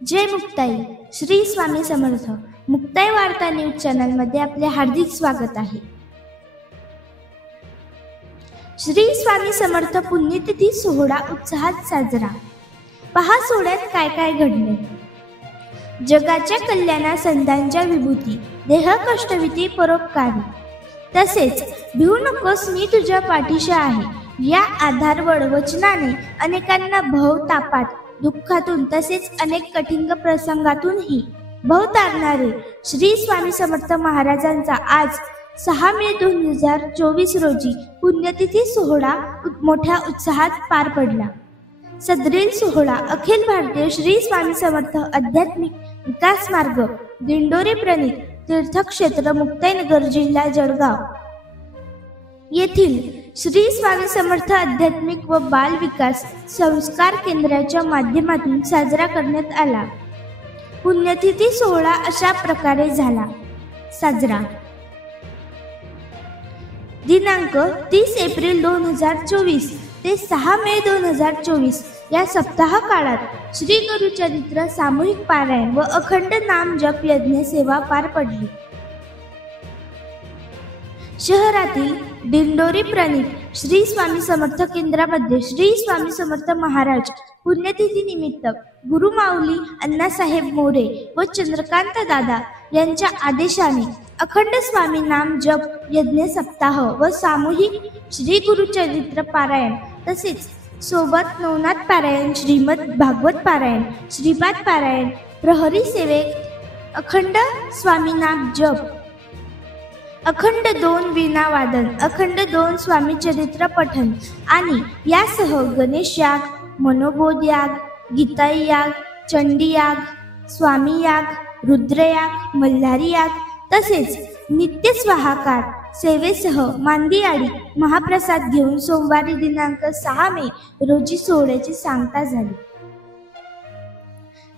जय मुक्ताई. श्री स्वामी समर्थ. मुक्ताई वार्ता news channel मध्ये आपले हार्दिक स्वागत आहे. श्री स्वामी समर्थ पुण्यतिथी सोहळा उत्साहात साजरा. पहा सोहळ्यात काय काय घडले. जगाच्या कल्याणा संतांच्या विभूती, देह कष्टविती परोपकारी. तसेच भिवू नकोस मी तुझ्या पाठीशी आहे या आधारवड वचनाने अनेकांना भव तापात, दुःखातून तसेच अनेक कठीण प्रसंगातूनही भव तारणारे श्री स्वामी समर्थ महाराजांचा आज 6 मे 2024 रोजी पुण्यतिथी सोहळा मोठ्या उत्साहात पार पडला. सदरील सोहळा अखिल भारतीय श्री स्वामी समर्थ आध्यात्मिक विकास मार्ग, दिंडोरी प्रणित तीर्थक्षेत्र, मुक्ताईनगर, जिल्हा जळगाव येथील श्री स्वामी समर्थ आध्यात्मिक व बाल विकास संस्कार केंद्राच्या माध्यमातून साजरा करण्यात आला. पुण्यतिथी सोहळा अशा प्रकारे झाला साजरा. दिनांक 30 एप्रिल 2024 ते 6 मे 2024 या सप्ताह काळात श्री गुरुचरित्र सामूहिक पारायण व अखंड नाम जप यज्ञ सेवा पार पडली. शहरातील दिंडोरी प्रणित श्री स्वामी समर्थ केंद्रामध्ये श्री स्वामी समर्थ महाराज पुण्यतिथी निमित्त गुरुमाऊली अण्णासाहेब मोरे व चंद्रकांत दादा यांच्या आदेशाने अखंड स्वामी नाम जप यज्ञ सप्ताह व सामूहिक श्री गुरुचरित्र पारायण तसेच सोबत नवनाथ पारायण, श्रीमद भागवत पारायण, श्रीपाद पारायण, प्रहरी सेवे, अखंड स्वामी नाम जप, अखंड 2 वीणा वादन, अखंड 2 स्वामी चरित्र पठण आणि यासह गणेश याग, मनोबोध याग, गीताई याग, चंडी याग, स्वामी याग, रुद्रयाग, मल्हारी याग तसेच नित्य स्वाहाकार सेवेसह मांदियाडी महाप्रसाद घेऊन सोमवारी दिनांक 6 मे रोजी सोहळ्याची सांगता झाली.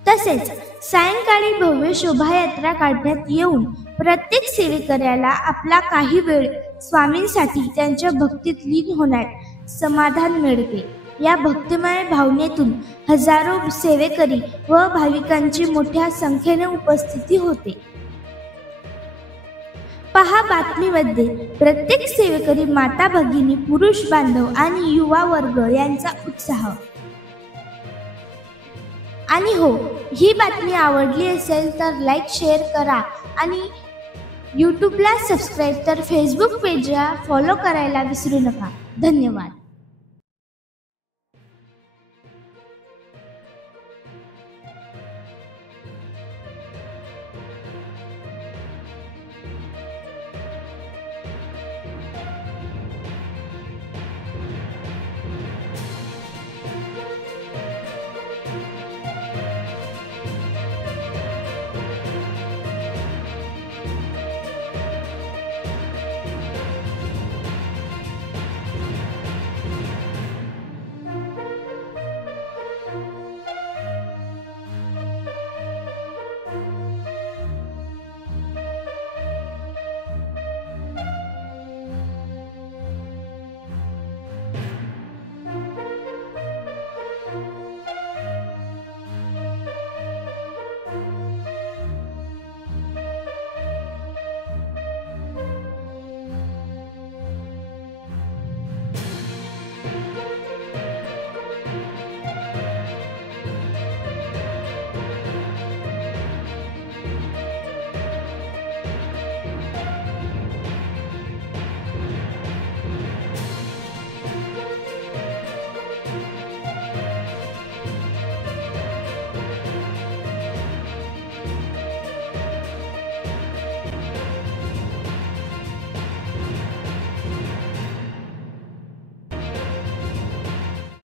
तसेच सायंकाळी भव्य शोभायात्रा काढण्यात येऊन प्रत्येक सेवेकऱ्याला आपला काही वेळ स्वामींसाठी त्यांच्या भक्तीत लीन होण्यात समाधान मिळते. या भक्तिमय भावनेतून हजारो सेवेकरी व भाविकांची मोठ्या संख्येने उपस्थिती होते. पहा बातमीमध्ये प्रत्येक सेवेकरी, माता भगिनी, पुरुष बांधव आणि युवा वर्ग यांचा उत्साह. आणि हो, ही बातमी आवडली असेल तर लाईक, शेअर करा आणि यूट्यूबला सबस्क्राईब तर फेसबुक पेजला फॉलो करायला विसरू नका. धन्यवाद.